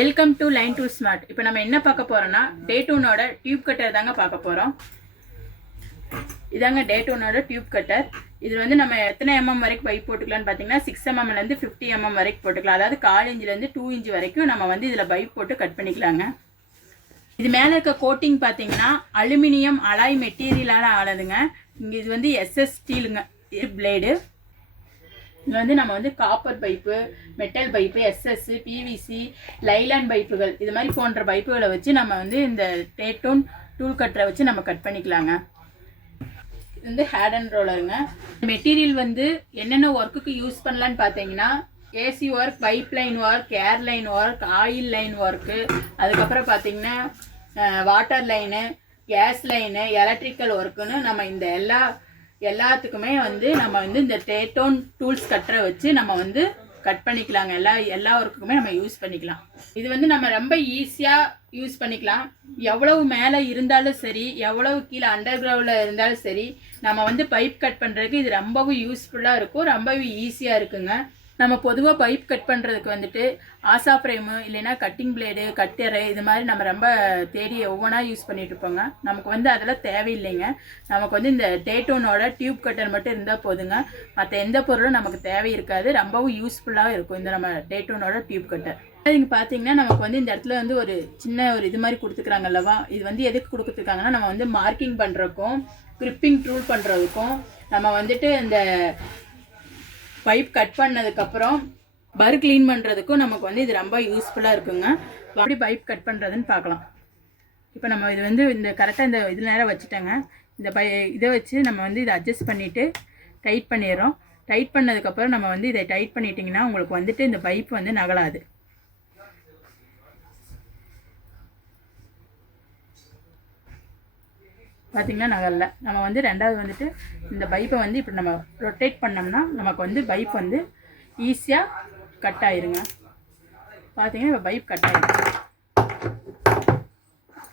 Welcome to line to smart. இப்போ நம்ம என்ன பார்க்க போறோம்னா டே டூனோட டியூப் கட்டர் தாங்க பார்க்க போகிறோம். இதாங்க டே டூனோட டியூப் கட்டர். இது வந்து நம்ம எத்தனை எம்எம் வரைக்கும் பைப் போட்டுக்கலாம்னு பார்த்தீங்கன்னா 6 mm 50 mm வரைக்கும் போட்டுக்கலாம். அதாவது 1/4 இன்ச்லேருந்து 2 inch வரைக்கும் நம்ம வந்து இதில் பைப் போட்டு கட் பண்ணிக்கலாங்க. இது மேலே இருக்க கோட்டிங் பார்த்தீங்கன்னா அலுமினியம் அலாய் மெட்டீரியலால் ஆனதுங்க. இங்கே இது வந்து எஸ்எஸ் ஸ்டீலுங்க பிளேடு. இதில் வந்து நம்ம வந்து copper pipe, metal pipe, SS, PVC, nylon பைப்புகள் இது மாதிரி போன்ற பைப்புகளை வச்சு நம்ம வந்து இந்த டேட்டூன் டூல் கட்டரை வச்சு நம்ம கட் பண்ணிக்கலாங்க. இது வந்து ஹேட் அண்ட் ரோலருங்க. மெட்டீரியல் வந்து என்னென்ன ஒர்க்குக்கு யூஸ் பண்ணலான்னு பார்த்தீங்கன்னா AC work, pipe line work, air line work, oil line work, அதுக்கப்புறம் பார்த்தீங்கன்னா water line, gas line, electrical ஒர்க்குன்னு நம்ம இந்த எல்லாத்துக்குமே வந்து நம்ம வந்து இந்த டேட்டூன் டூல்ஸ் கட்டரை வச்சு நம்ம வந்து கட் பண்ணிக்கலாங்க. எல்லா ஒர்க்குக்குமே நம்ம யூஸ் பண்ணிக்கலாம். இது வந்து நம்ம ரொம்ப ஈஸியாக யூஸ் பண்ணிக்கலாம். எவ்வளவு மேலே இருந்தாலும் சரி, எவ்வளவு கீழே அண்டர் கிரவுண்டில் இருந்தாலும் சரி, நம்ம வந்து பைப் கட் பண்ணுறதுக்கு இது ரொம்பவும் யூஸ்ஃபுல்லாக இருக்கும், ரொம்பவும் ஈஸியாக இருக்குங்க. நம்ம பொதுவாக பைப் கட் பண்ணுறதுக்கு வந்துட்டு ஆசா ஃப்ரேமு இல்லைன்னா கட்டிங் பிளேடு, கட்டரு இது மாதிரி நம்ம ரொம்ப தேடி ஒவ்வொன்றா யூஸ் பண்ணிட்டு இருப்போங்க. நமக்கு வந்து அதெல்லாம் தேவையில்லைங்க. நமக்கு வந்து இந்த டேட்டூனோட டியூப் கட்டர் மட்டும் இருந்தால் போதுங்க. மற்ற எந்த பொருளும் நமக்கு தேவை இருக்காது. ரொம்பவும் யூஸ்ஃபுல்லாக இருக்கும் இந்த நம்ம டேட்டூனோட டியூப் கட்டர். இங்கே பார்த்தீங்கன்னா நமக்கு வந்து இந்த இடத்துல வந்து ஒரு சின்ன ஒரு இது மாதிரி கொடுத்துக்கிறாங்க அல்லவா. இது வந்து எதுக்கு கொடுத்துருக்காங்கன்னா நம்ம வந்து மார்க்கிங் பண்ணுறதுக்கும் கிரிப்பிங் டூல் பண்ணுறதுக்கும் நம்ம வந்துட்டு இந்த பைப் கட் பண்ணதுக்கப்புறம் பர் க்ளீன் பண்ணுறதுக்கும் நமக்கு வந்து இது ரொம்ப யூஸ்ஃபுல்லாக இருக்குங்க. எப்படி பைப் கட் பண்ணுறதுன்னு பார்க்கலாம். இப்போ நம்ம இது வந்து இந்த கரெக்டாக இந்த இது நேரம் வச்சுட்டேங்க. இந்த இதை வச்சு நம்ம வந்து இதை அட்ஜஸ்ட் பண்ணிவிட்டு டைட் பண்ணிடுறோம். டைட் பண்ணதுக்கப்புறம் நம்ம வந்து இதை டைட் பண்ணிட்டிங்கன்னா உங்களுக்கு வந்துட்டு இந்த பைப் வந்து நகலாது. பார்த்திங்கன்னா நகலில் நம்ம வந்து ரெண்டாவது வந்துட்டு இந்த பைப்பை வந்து இப்படி நம்ம ரொட்டேட் பண்ணோம்னா நமக்கு வந்து பைப் வந்து ஈஸியாக கட் ஆயிருங்க. பார்த்திங்கன்னா இப்போ பைப் கட் ஆகிடுச்சு.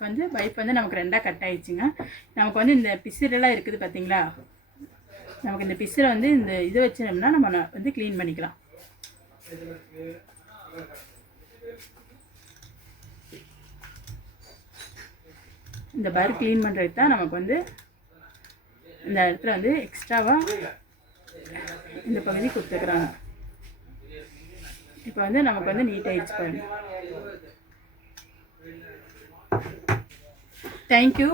வந்து பைப் வந்து நமக்கு ரெண்டாக கட் ஆகிடுச்சுங்க. நமக்கு வந்து இந்த பிசிறெல்லாம் இருக்குது பார்த்திங்களா. நமக்கு இந்த பிசிறை வந்து இந்த இதை வச்சோம்னா நம்ம வந்து க்ளீன் பண்ணிக்கலாம். இந்த பர் க்ளீன் பண்ணுறதுக்கு தான் நமக்கு வந்து இந்த இடத்துல வந்து எக்ஸ்ட்ராவாக இந்த பகுதி கொடுத்துக்கிறாங்க. இப்போ வந்து நமக்கு வந்து நீட் ஆகிடுச்சு பாருங்க. தேங்க்யூ.